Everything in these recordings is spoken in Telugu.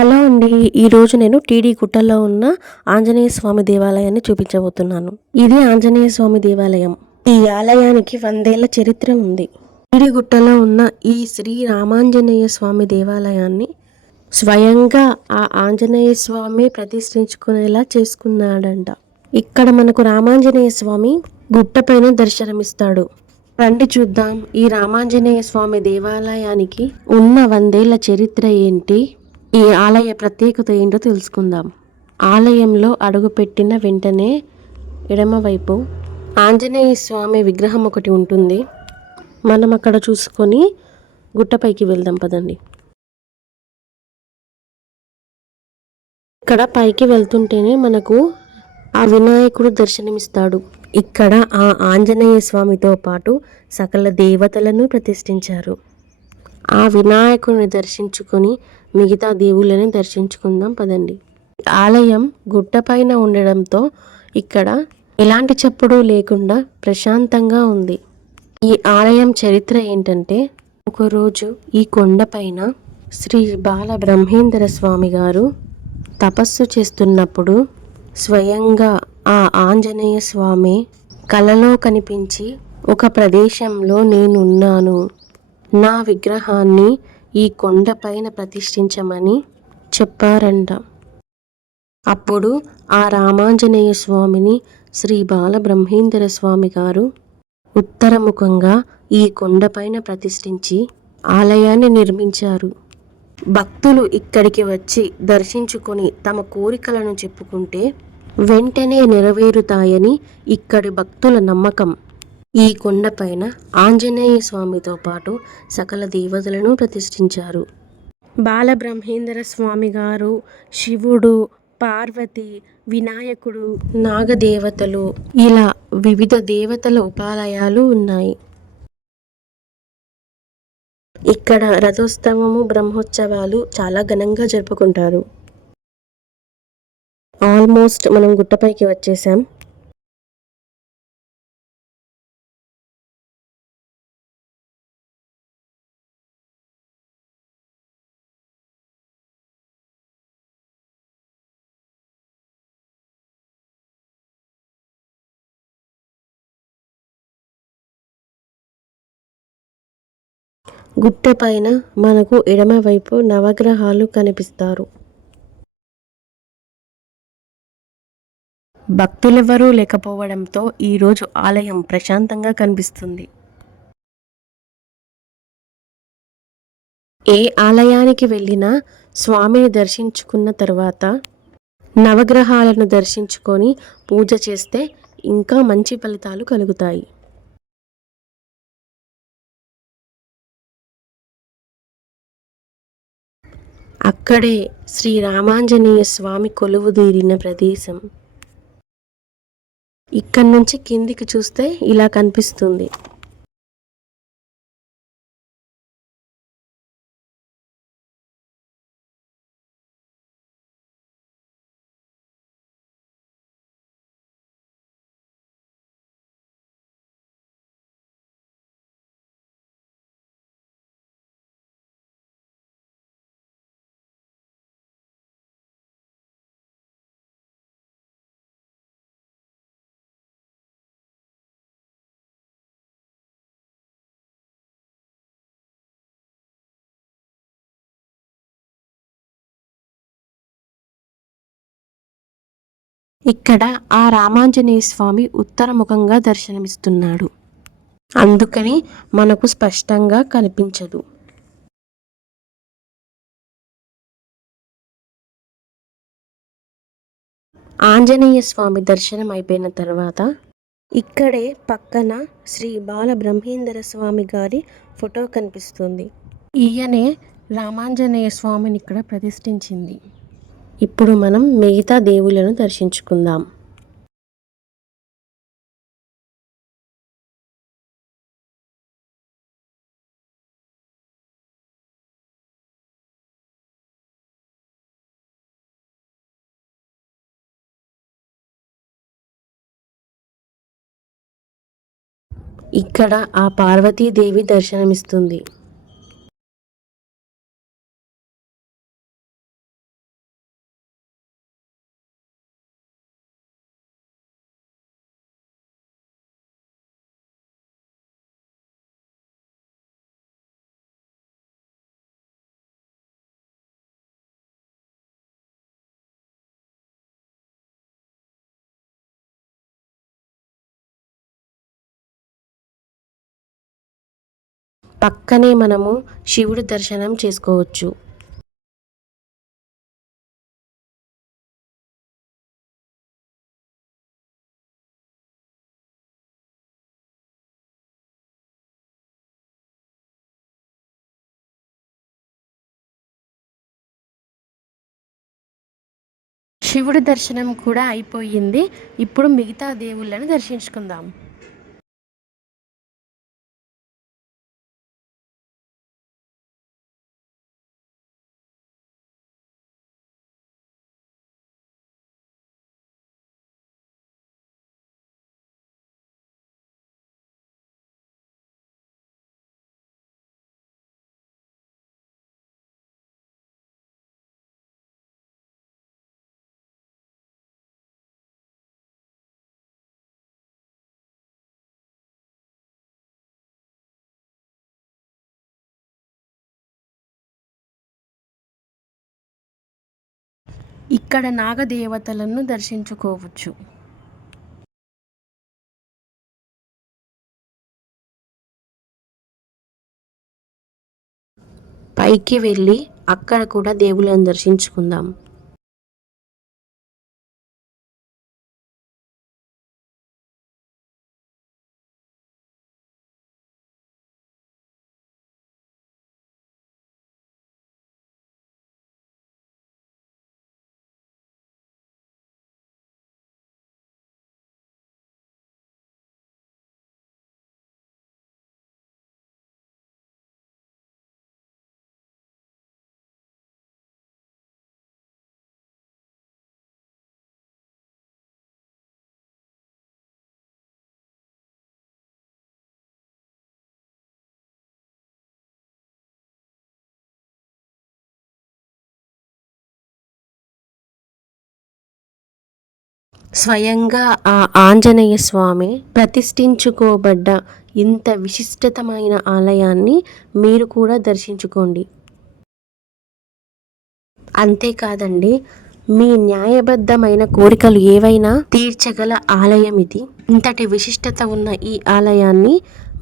హలో అండి. ఈరోజు నేను టీడీ గుట్టలో ఉన్న ఆంజనేయ స్వామి దేవాలయాన్ని చూపించబోతున్నాను. ఇది ఆంజనేయ స్వామి దేవాలయం. ఈ ఆలయానికి 100 ఏళ్ల చరిత్ర ఉంది. టీడీ గుట్టలో ఉన్న ఈ శ్రీ రామాంజనేయ స్వామి దేవాలయాన్ని స్వయంగా ఆ ఆంజనేయ స్వామి ప్రతిష్ఠించుకునేలా చేసుకున్నాడంట. ఇక్కడ మనకు రామాంజనేయ స్వామి గుట్టపైన దర్శనమిస్తాడు. రండి చూద్దాం ఈ రామాంజనేయ స్వామి దేవాలయానికి ఉన్న 100 ఏళ్ల చరిత్ర ఏంటి, ఈ ఆలయ ప్రత్యేకత ఏంటో తెలుసుకుందాం. ఆలయంలో అడుగుపెట్టిన వెంటనే ఎడమవైపు ఆంజనేయ స్వామి విగ్రహం ఒకటి ఉంటుంది. మనం అక్కడ చూసుకొని గుట్టపైకి వెళ్దాం పదండి. ఇక్కడ పైకి వెళ్తుంటేనే మనకు ఆ వినాయకుడు దర్శనమిస్తాడు. ఇక్కడ ఆ ఆంజనేయ స్వామితో పాటు సకల దేవతలను ప్రతిష్ఠించారు. ఆ వినాయకుడిని దర్శించుకొని మిగతా దేవుళ్ళని దర్శించుకుందాం పదండి. ఆలయం గుట్టపైన ఉండడంతో ఇక్కడ ఎలాంటి చప్పుడు లేకుండా ప్రశాంతంగా ఉంది. ఈ ఆలయం చరిత్ర ఏంటంటే, ఒకరోజు ఈ కొండపైన శ్రీ బాల బ్రహ్మేంద్ర స్వామి గారు తపస్సు చేస్తున్నప్పుడు స్వయంగా ఆ ఆంజనేయ స్వామి కలలో కనిపించి ఒక ప్రదేశంలో నేనున్నాను, నా విగ్రహాన్ని ఈ కొండపైన ప్రతిష్ఠించమని చెప్పారంట. అప్పుడు ఆ రామాంజనేయ స్వామిని శ్రీ బాలబ్రహ్మేంద్ర స్వామి గారు ఉత్తరముఖంగా ఈ కొండపైన ప్రతిష్ఠించి ఆలయాన్ని నిర్మించారు. భక్తులు ఇక్కడికి వచ్చి దర్శించుకొని తమ కోరికలను చెప్పుకుంటే వెంటనే నెరవేరుతాయని ఇక్కడి భక్తుల నమ్మకం. ఈ కొండపైన ఆంజనేయ స్వామితో పాటు సకల దేవతలను ప్రతిష్ఠించారు. బాలబ్రహ్మేంద్ర స్వామి గారు, శివుడు, పార్వతి, వినాయకుడు, నాగదేవతలు ఇలా వివిధ దేవతల ఉపాలయాలు ఉన్నాయి. ఇక్కడ రథోత్సవము, బ్రహ్మోత్సవాలు చాలా ఘనంగా జరుపుకుంటారు. ఆల్మోస్ట్ మనం గుట్టపైకి వచ్చేసాం. గుట్ట పైన మనకు ఎడమవైపు నవగ్రహాలు కనిపిస్తారు. భక్తులెవరూ లేకపోవడంతో ఈరోజు ఆలయం ప్రశాంతంగా కనిపిస్తుంది. ఏ ఆలయానికి వెళ్ళినా స్వామిని దర్శించుకున్న తర్వాత నవగ్రహాలను దర్శించుకొని పూజ చేస్తే ఇంకా మంచి ఫలితాలు కలుగుతాయి. అక్కడే శ్రీ రామాంజనేయ స్వామి కొలువుదీరిన ప్రదేశం. ఇక్కడి నుంచి కిందికి చూస్తే ఇలా కనిపిస్తుంది. ఇక్కడ ఆ రామాంజనేయ స్వామి ఉత్తరముఖంగా దర్శనమిస్తున్నాడు. అందుకని మనకు స్పష్టంగా కనిపించదు. ఆంజనేయ స్వామి దర్శనం అయిపోయిన తర్వాత ఇక్కడే పక్కన శ్రీ బాలబ్రహ్మేంద్ర స్వామి గారి ఫోటో కనిపిస్తుంది. ఈయనే రామాంజనేయ స్వామిని ఇక్కడ ప్రతిష్ఠించింది. ఇప్పుడు మనం మిగతా దేవుళ్ళను దర్శించుకుందాం. ఇక్కడ ఆ పార్వతీదేవి దర్శనమిస్తుంది. పక్కనే మనము శివుడి దర్శనం చేసుకోవచ్చు. శివుడి దర్శనం కూడా అయిపోయింది. ఇప్పుడు మిగతా దేవుళ్ళని దర్శించుకుందాం. ఇక్కడ నాగదేవతలను దర్శించుకోవచ్చు. పైకి వెళ్ళి అక్కడ కూడా దేవుళ్ళని దర్శించుకుందాం. స్వయంగా ఆ ఆంజనేయ స్వామి ప్రతిష్ఠించుకోబడ్డ ఇంత విశిష్టతమైన ఆలయాన్ని మీరు కూడా దర్శించుకోండి. అంతేకాదండి, మీ న్యాయబద్ధమైన కోరికలు ఏవైనా తీర్చగల ఆలయం ఇది. ఇంతటి విశిష్టత ఉన్న ఈ ఆలయాన్ని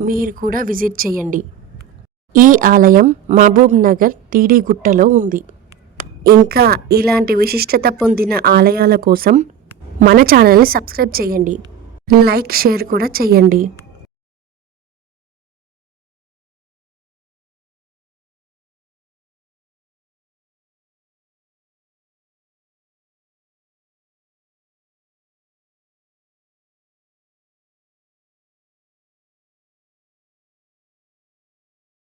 మీరు కూడా విజిట్ చేయండి. ఈ ఆలయం మహబూబ్ నగర్ టీడీ గుట్టలో ఉంది. ఇంకా ఇలాంటి విశిష్టత పొందిన ఆలయాల కోసం మన ఛానల్ని సబ్స్క్రైబ్ చేయండి, లైక్ షేర్ కూడా చేయండి.